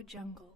AudioJungle.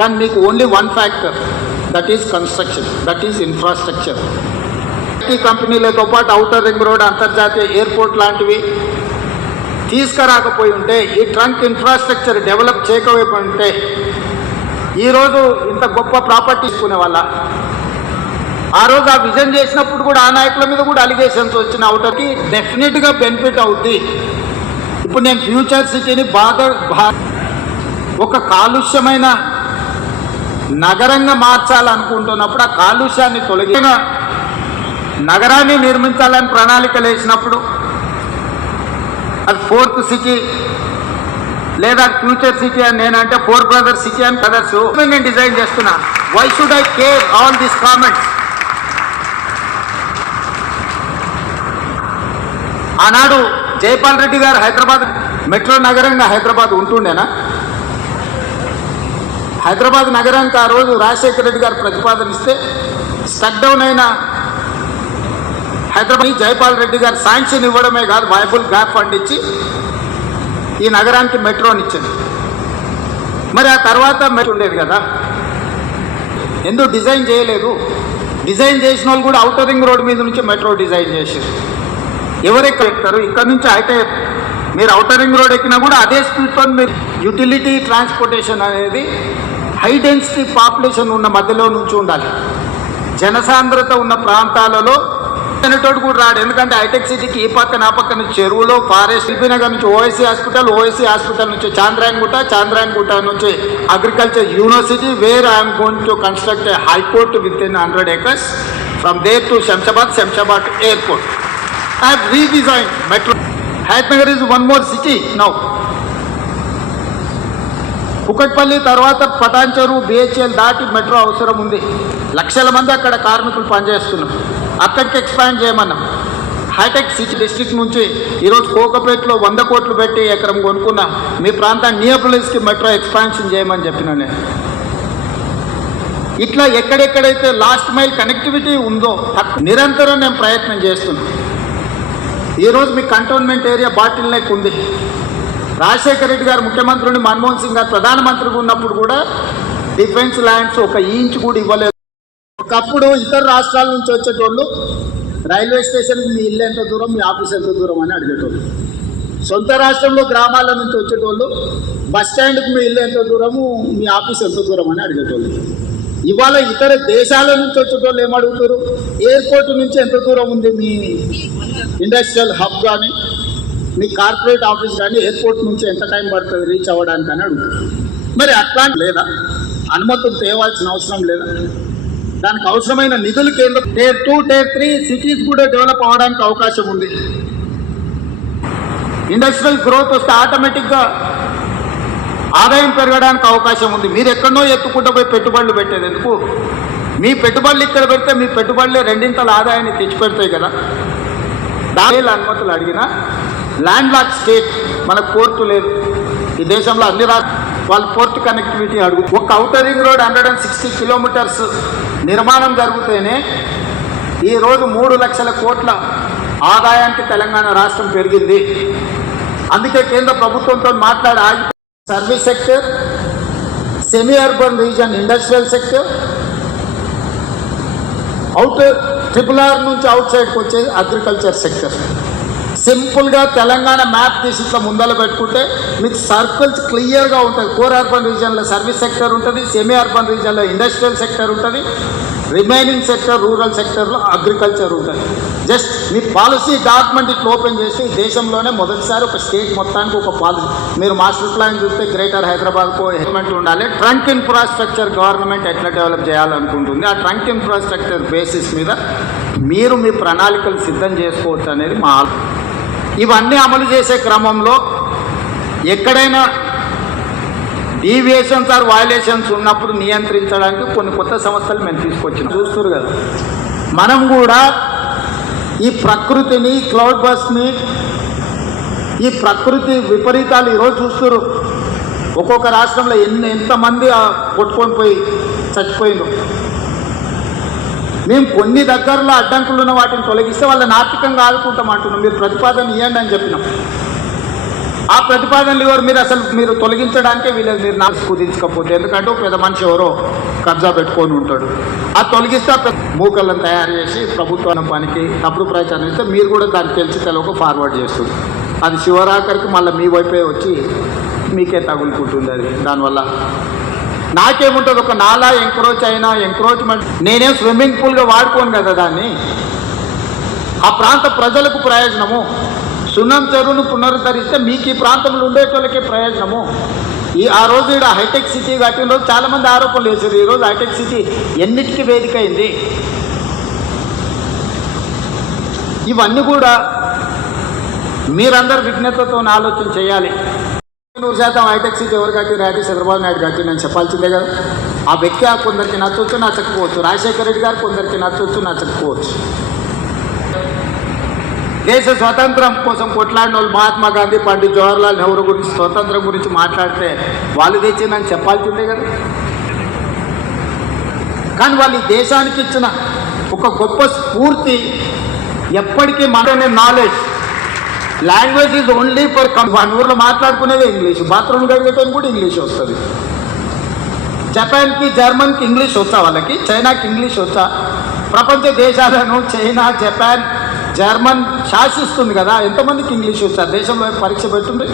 Can make only one factor, that is construction, that is infrastructure. IT కంపెనీలతో పాటు outer ring road, అంతర్జాతీయ airport లాంటివి తీసుకురాకపోయి ఉంటే, ఈ ట్రంక్ ఇన్ఫ్రాస్ట్రక్చర్ డెవలప్ చేయకపోయి ఉంటే ఈరోజు ఇంత గొప్ప ప్రాపర్టీ తీసుకునే వాళ్ళ. ఆ రోజు ఆ విజన్ చేసినప్పుడు కూడా ఆ నాయకుల మీద కూడా అలిగేషన్స్ వచ్చిన ఔటర్కి డెఫినెట్గా బెనిఫిట్ అవుద్ది. ఇప్పుడు నేను ఫ్యూచర్ సిటీని బాగా ఒక కాలుష్యమైన నగరంగా మార్చాలనుకుంటున్నప్పుడు, ఆ కాలుష్యాన్ని తొలగిన నగరాన్ని నిర్మించాలని ప్రణాళికలు వేసినప్పుడు అది ఫోర్త్ సిటీ లేదా ఫ్యూచర్ సిటీ అని నేనంటే ఫోర్ బ్రదర్స్ సిటీ అని బ్రదర్స్ నేను డిజైన్ చేస్తున్నా. Why should I care all this comments? ఆనాడు జైపాల్ రెడ్డి గారు హైదరాబాద్ మెట్రో నగరంగా హైదరాబాద్ ఉంటుండేనా? హైదరాబాద్ నగరానికి ఆ రోజు రాజశేఖర రెడ్డి గారు ప్రతిపాదన ఇస్తే స్టక్ డౌన్ అయిన హైదరాబాద్ జైపాల్ రెడ్డి గారు శాంక్షన్ ఇవ్వడమే కాదు, వైబుల్ గ్యాప్ ఫండ్ ఇచ్చి ఈ నగరానికి మెట్రోని ఇచ్చింది. మరి ఆ తర్వాత మెట్రో ఉండేది కదా, ఎందుకు డిజైన్ చేయలేదు? డిజైన్ చేసిన వాళ్ళు కూడా ఔటర్ రింగ్ రోడ్ మీద నుంచి మెట్రో డిజైన్ చేశారు. ఎవరెక్కడ ఎక్కుతారు? ఇక్కడ నుంచి అయితే మీరు ఔటర్ రింగ్ రోడ్ ఎక్కినా కూడా అదే స్పీడ్తో మీరు యూటిలిటీ ట్రాన్స్పోర్టేషన్ అనేది హై డెన్సిటీ పాపులేషన్ ఉన్న మధ్యలో నుంచి ఉండాలి. జనసాంద్రత ఉన్న ప్రాంతాలలో అనేటోడు కూడా రాడు. ఎందుకంటే హైటెక్ సిటీకి ఈ పక్కన ఆ పక్కన చెరువులో ఫారెస్ట్, నగర్ నుంచి ఓఎస్సీ హాస్పిటల్ నుంచి చాంద్రాయణగుట్ట నుంచి agriculture university, where I'm going to construct a high court with in 100 acres from there to Shamshabad airport. I have redesigned metro. Hayatnagar is one more city now. Kukatpally తర్వాత పటాన్చెరు, బిహెచ్ఎల్ దాటి మెట్రో అవసరం ఉంది. లక్షల మంది అక్కడ కార్మికులు పనిచేస్తున్నారు. అక్కడికి ఎక్స్పాండ్ చేయమన్నాం. హైటెక్ సిటీ డిస్ట్రిక్ట్ నుంచి ఈరోజు కోకపేటలో 100 కోట్లు పెట్టి ఎకరం కొనుక్కున్నా. మీ ప్రాంతాన్ని నియోపోలిస్కి మెట్రో ఎక్స్పాన్షన్ చేయమని చెప్పిన నేను. ఇట్లా ఎక్కడెక్కడైతే లాస్ట్ మైల్ కనెక్టివిటీ ఉందో నిరంతరం నేను ప్రయత్నం చేస్తున్నాను. ఈరోజు మీ కంటోన్మెంట్ ఏరియా బాటిల్ నెక్ ఉంది. రాజశేఖర రెడ్డి గారు ముఖ్యమంత్రి నుండి మన్మోహన్ సింగ్ గారు ప్రధానమంత్రిగా ఉన్నప్పుడు కూడా డిఫెన్స్ ల్యాండ్స్ 1 ఇంచ్ కూడా ఇవ్వలేదు. ఒకప్పుడు ఇతర రాష్ట్రాల నుంచి వచ్చేటోళ్ళు రైల్వే స్టేషన్కి మీ ఇల్లు ఎంత దూరం, మీ ఆఫీస్ ఎంత దూరం అని అడిగేటోళ్ళు. సొంత రాష్ట్రంలో గ్రామాల నుంచి వచ్చేటోళ్ళు బస్ స్టాండ్కి మీ ఇల్లు ఎంత దూరము, మీ ఆఫీస్ ఎంత దూరం అని అడిగేటోళ్ళు. ఇవాళ ఇతర దేశాల నుంచి వచ్చేటోళ్ళు ఏమడుగుతారు, ఎయిర్పోర్ట్ నుంచి ఎంత దూరం ఉంది మీ ఇండస్ట్రియల్ హబ్ కానీ మీ కార్పొరేట్ ఆఫీస్ కానీ ఎయిర్పోర్ట్ నుంచి ఎంత టైం పడుతుంది రీచ్ అవ్వడానికి అని అడుగుతారు. మరి అట్లాంటి లేదా, అనుమతులు తేవాల్సిన అవసరం లేదా? దానికి అవసరమైన నిధులు కేంద్రం Tier 2, Tier 3 సిటీస్ కూడా డెవలప్ అవ్వడానికి అవకాశం ఉంది. ఇండస్ట్రియల్ గ్రోత్ వస్తే ఆటోమేటిక్గా ఆదాయం పెరగడానికి అవకాశం ఉంది. మీరు ఎక్కడనో ఎత్తుకుంటూ పోయి పెట్టుబడులు పెట్టేది ఎందుకు? మీ పెట్టుబడులు ఇక్కడ పెడితే మీ పెట్టుబడులే రెండింతల ఆదాయాన్ని తెచ్చిపెడతాయి కదా. దాని అనుమతులు అడిగినా ల్యాండ్ లాక్ స్టేట్, మనకు పోర్టు లేదు ఈ దేశంలో, అన్ని వాళ్ళు పోర్ట్ కనెక్టివిటీ అడుగు. ఒక ఔటర్ రింగ్ రోడ్ 160 కిలోమీటర్స్ నిర్మాణం జరిగితేనే ఈరోజు 3 లక్షల కోట్ల ఆదాయానికి తెలంగాణ రాష్ట్రం పెరిగింది. అందుకే కేంద్ర ప్రభుత్వంతో మాట్లాడి ఆగి service sector, semi urban reason industrial sector, RRR నుంచి అవుట్ సైడ్కి వచ్చేది అగ్రికల్చర్ సెక్టర్. సింపుల్గా తెలంగాణ మ్యాప్ తీసి ఇట్లా ముందర పెట్టుకుంటే మీకు సర్కిల్స్ క్లియర్గా ఉంటుంది. కోర్ అర్బన్ రీజియన్లో సర్వీస్ సెక్టర్ ఉంటుంది, సెమీ అర్బన్ రీజియన్లో ఇండస్ట్రియల్ సెక్టర్ ఉంటుంది, రిమైనింగ్ సెక్టర్ రూరల్ సెక్టర్లో అగ్రికల్చర్ ఉంటుంది. జస్ట్ మీ పాలసీ డాక్యుమెంట్ ఇట్లా ఓపెన్ చేసి దేశంలోనే మొదటిసారి ఒక స్టేట్ మొత్తానికి ఒక పాలసీ. మీరు మాస్టర్ ప్లాన్ చూస్తే గ్రేటర్ హైదరాబాద్కు డెవలప్మెంట్ ఉండాలి. ట్రంక్ ఇన్ఫ్రాస్ట్రక్చర్ గవర్నమెంట్ ఎట్లా డెవలప్ చేయాలనుకుంటుంది, ఆ ట్రంక్ ఇన్ఫ్రాస్ట్రక్చర్ బేసిస్ మీద మీరు మీ ప్రణాళికలు సిద్ధం చేసుకోవచ్చు అనేది మా. ఇవన్నీ అమలు చేసే క్రమంలో ఎక్కడైనా డీవియేషన్స్ ఆర్ వయలేషన్స్ ఉన్నప్పుడు నియంత్రించడానికి కొన్ని కొత్త సంస్థలు మేము తీసుకొచ్చినాం. చూస్తారు కదా, మనం కూడా ఈ ప్రకృతిని, క్లౌడ్ బస్ని, ఈ ప్రకృతి విపరీతాలు ఈరోజు చూస్తారు. ఒక్కొక్క రాష్ట్రంలో ఎంతమంది కొట్టుకొని పోయి చచ్చిపోయిందో. మేము కొన్ని దగ్గరలో అడ్డంకులు ఉన్న వాటిని తొలగిస్తే వాళ్ళని ఆర్థికంగా ఆదుకుంటాం అంటున్నాం. మీరు ప్రతిపాదన ఇవ్వండి అని చెప్పినాం. ఆ ప్రతిపాదనలు ఎవరు మీరు తొలగించడానికే వీళ్ళకి మీరు నాకు కుదించకపోతే, ఎందుకంటే పెద్ద మనిషి ఎవరో కబ్జా పెట్టుకొని ఉంటాడు. ఆ తొలగిస్తే మూకలను తయారు చేసి ప్రభుత్వం పనికి తప్పుడు ప్రచారం ఇస్తే మీరు కూడా దాన్ని తెలిసి తెలవక ఫార్వర్డ్ చేస్తుంది. అది శివరాకరికి మళ్ళీ మీ వైపే వచ్చి మీకే తగులుకుంటుంది. అది దానివల్ల నాకేముంటుంది, ఒక నాలా ఎంక్రోచ్ అయినా ఎంక్రోచ్మెంట్ నేనేం స్విమ్మింగ్ పూల్గా వాడుకోను కదా దాన్ని. ఆ ప్రాంత ప్రజలకు ప్రయోజనము. సున్నం చెరువును పునరుద్ధరిస్తే మీకు ఈ ప్రాంతంలో ఉండేటోళ్ళకే ప్రయోజనము. ఆ రోజు ఇక్కడ హైటెక్ సిటీ కట్టిన రోజు చాలామంది ఆరోపణలు వేశారు. ఈరోజు హైటెక్ సిటీ ఎన్నిటికీ వేదిక అయింది. ఇవన్నీ కూడా మీరందరూ విజ్ఞతతో ఆలోచన చేయాలి. 100% హైటెక్ సిటీ ఎవరు కట్టిరు అంటే చంద్రబాబు నాయుడు కట్టి నేను చెప్పాల్సిందే కదా. ఆ వ్యక్తి కొందరికి నచ్చవచ్చు, నచ్చకపోవచ్చు. రాజశేఖర రెడ్డి గారు కొందరికి నచ్చవచ్చు, నచ్చకపోవచ్చు. దేశ స్వతంత్రం కోసం కొట్లాడిన వాళ్ళు మహాత్మా గాంధీ, పండిత్ జవహర్లాల్ నెహ్రూ గురించి స్వతంత్రం గురించి మాట్లాడితే వాళ్ళు తెచ్చిందని చెప్పాల్సిందే కదా. కానీ వాళ్ళు ఈ దేశానికి ఇచ్చిన ఒక గొప్ప స్ఫూర్తి ఎప్పటికీ మన knowledge. Language is only for మన ఊర్లో మాట్లాడుకునేది ఇంగ్లీష్, బాత్రూమ్ గడిగేటోని కూడా ఇంగ్లీష్ వస్తుంది. జపాన్కి, జర్మన్కి ఇంగ్లీష్ వచ్చా, వాళ్ళకి చైనాకి ఇంగ్లీష్ వచ్చా? ప్రపంచ దేశాలను చైనా, జపాన్, జర్మన్ శాసిస్తుంది కదా. ఎంతమందికి ఇంగ్లీష్ వచ్చా? దేశంలో పరీక్ష పెట్టుంది.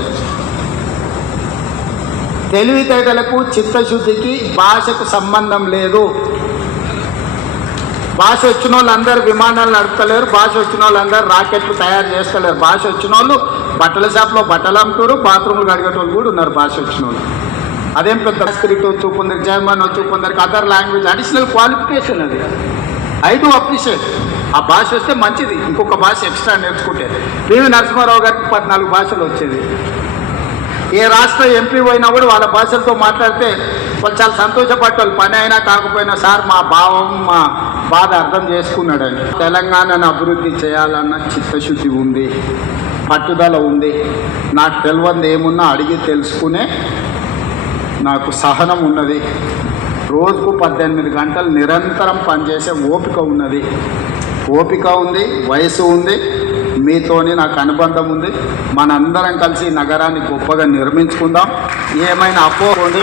తెలివితేటలకు, చిత్తశుద్ధికి భాషకు సంబంధం లేదు. భాష వచ్చిన వాళ్ళందరూ విమానాలు నడుపుతలేరు, భాష వచ్చిన వాళ్ళందరూ రాకెట్లు తయారు చేస్తలేరు. భాష వచ్చిన వాళ్ళు బట్టల షాప్లో బట్టలు అమ్ముతారు, బాత్రూమ్లు కడిగేటోళ్ళు కూడా ఉన్నారు భాష వచ్చిన వాళ్ళు. అదేం పెద్ద సంస్కృతి వచ్చు, కొందరికి జర్మన్ వచ్చు, కొందరికి అదర్ లాంగ్వేజ్ అడిషనల్ క్వాలిఫికేషన్. అది ఐ డూ అప్రిషియేట్. ఆ భాష వస్తే మంచిది, ఇంకొక భాష ఎక్స్ట్రా నేర్చుకుంటే. పివి నరసింహారావు గారికి 14 భాషలు వచ్చేది. ఏ రాష్ట్ర ఎంపీ పోయినా కూడా వాళ్ళ భాషలతో మాట్లాడితే వాళ్ళు చాలా సంతోషపడ్డారు. పని అయినా కాకపోయినా సార్ మా భావం, మా బాధ అర్థం చేసుకున్నాడని. తెలంగాణను అభివృద్ధి చేయాలన్న చిత్తశుద్ధి ఉంది, పట్టుదల ఉంది. నాకు తెలియదు ఏమున్నా అడిగి తెలుసుకునే నాకు సహనం ఉన్నది. రోజుకు 18 గంటలు నిరంతరం పనిచేసే ఓపిక ఉన్నది. ఓపిక ఉంది, వయసు ఉంది, మీతోని నాకు అనుబంధం ఉంది. మనందరం కలిసి నగరాన్ని గొప్పగా నిర్మించుకుందాం. ఏమైనా అపోహండి,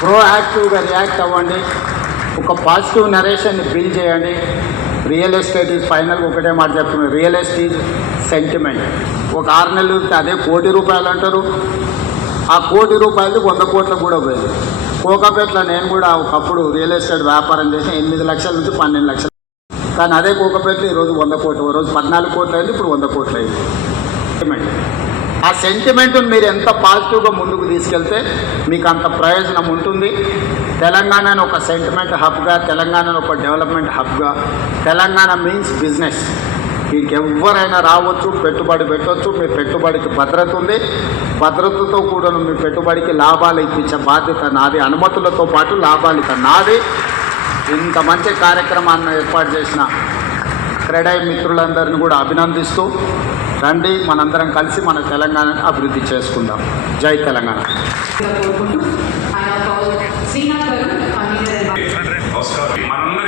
ప్రోయాక్టివ్గా రియాక్ట్ అవ్వండి, ఒక పాజిటివ్ నరేషన్ని బిల్డ్ చేయండి. Real estate is final. ఒకటే మాట చెప్తున్నారు, రియల్ ఎస్టేట్ సెంటిమెంట్. ఒక 6 నెలలు అదే ₹1,00,00,000 అంటారు. ఆ ₹1,00,00,000 100 కోట్లకు కూడా పోయింది. కోకాపేటలో నేను కూడా ఒకప్పుడు రియల్ ఎస్టేట్ వ్యాపారం చేసి 8 లక్షల నుంచి 12 లక్షలు. కానీ అదే కోకాపేటలో ఈరోజు 100 కోట్లు, రోజు 14 కోట్లు అయింది, ఇప్పుడు 100 కోట్లు అయింది. సెంటిమెంట్. ఆ సెంటిమెంట్ని మీరు ఎంత పాజిటివ్గా ముందుకు తీసుకెళ్తే మీకు అంత ప్రయోజనం ఉంటుంది. తెలంగాణను ఒక సెంటిమెంట్ హబ్గా, తెలంగాణను ఒక డెవలప్మెంట్ హబ్గా, తెలంగాణ మీన్స్ బిజినెస్. దీనికి ఎవరైనా రావచ్చు, పెట్టుబడి పెట్టవచ్చు. మీ పెట్టుబడికి భద్రత ఉంది. భద్రతతో కూడా మీ పెట్టుబడికి లాభాలు ఇప్పించే బాధ్యత నాది. అనుమతులతో పాటు లాభాలు ఇక నాది. ఇంత మంచి కార్యక్రమాన్ని ఏర్పాటు చేసిన క్రెడై మిత్రులందరినీ కూడా అభినందిస్తూ రండి, మనందరం కలిసి మన తెలంగాణను అభివృద్ధి చేసుకుందాం. జై తెలంగాణ. నమస్కారం.